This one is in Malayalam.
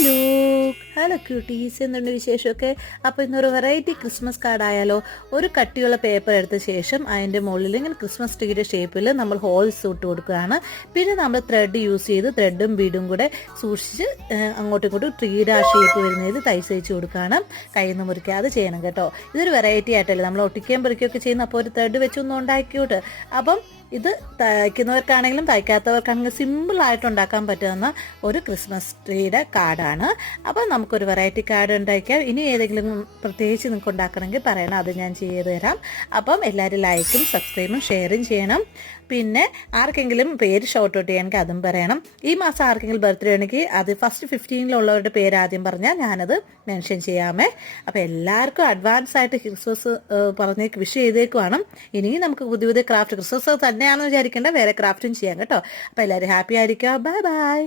ഹലോ ക്യൂട്ടീസ്, എന്തുണ്ട് വിശേഷമൊക്കെ? അപ്പോൾ ഇന്നൊരു വെറൈറ്റി ക്രിസ്മസ് കാർഡ് ആയാലോ. ഒരു കട്ടിയുള്ള പേപ്പർ എടുത്ത ശേഷം അതിൻ്റെ മുകളിൽ ഇങ്ങനെ ക്രിസ്മസ് ട്രീയുടെ ഷേപ്പിൽ നമ്മൾ ഹോൾസ് ഇട്ട് കൊടുക്കുകയാണ്. പിന്നെ നമ്മൾ ത്രെഡ് യൂസ് ചെയ്ത് ത്രെഡും ബീഡും കൂടെ സൂക്ഷിച്ച് അങ്ങോട്ടും ഇങ്ങോട്ടും ട്രീയുടെ ആ ഷേപ്പ് വരുന്നതിൽ തയ്ച്ച് കൊടുക്കുകയാണ്. കയ്യിൽ നിന്ന് മുറിക്കാതെ ചെയ്യണം കേട്ടോ. ഇതൊരു വെറൈറ്റി ആയിട്ടല്ലേ നമ്മൾ ഒട്ടിക്കുകയും പറിക്കുകയൊക്കെ ചെയ്യുന്ന, അപ്പോൾ ഒരു ത്രെഡ് വെച്ചൊന്നും ഉണ്ടാക്കിയോട്ട്. അപ്പം ഇത് തയ്ക്കുന്നവർക്കാണെങ്കിലും തയ്ക്കാത്തവർക്കാണെങ്കിലും സിമ്പിളായിട്ട് ഉണ്ടാക്കാൻ പറ്റുന്ന ഒരു ക്രിസ്മസ് ട്രീയുടെ കാർഡാണ്. അപ്പോൾ നമുക്കൊരു വെറൈറ്റി കാർഡ് ഉണ്ടാക്കിയാൽ ഇനി ഏതെങ്കിലും പ്രത്യേകിച്ച് നിങ്ങൾക്ക് ഉണ്ടാക്കണമെങ്കിൽ പറയണം, അത് ഞാൻ ചെയ്ത് തരാം. അപ്പം എല്ലാവരും ലൈക്കും സബ്സ്ക്രൈബും ഷെയറും ചെയ്യണം. പിന്നെ ആർക്കെങ്കിലും പേര് ഷോർട്ട് ഔട്ട് ചെയ്യണമെങ്കിൽ അതും പറയണം. ഈ മാസം ആർക്കെങ്കിലും ബർത്ത്ഡേ ആണെങ്കിൽ അത് ഫസ്റ്റ് 15 പേര് ആദ്യം പറഞ്ഞാൽ ഞാനത് മെൻഷൻ ചെയ്യാമേ. അപ്പോൾ എല്ലാവർക്കും അഡ്വാൻസ് ആയിട്ട് ക്രിസ്മസ് പറഞ്ഞേക്ക് വിഷ് ചെയ്തേക്കുവാണ്. ഇനിയും നമുക്ക് പുതിയ പുതിയ ക്രാഫ്റ്റ് ക്രിസ്മസ് തന്നെയാണെന്ന് വിചാരിക്കേണ്ട, വേറെ ക്രാഫ്റ്റും ചെയ്യാം കേട്ടോ. അപ്പോൾ എല്ലാവരും ഹാപ്പി ആയിരിക്കുക. Bye bye.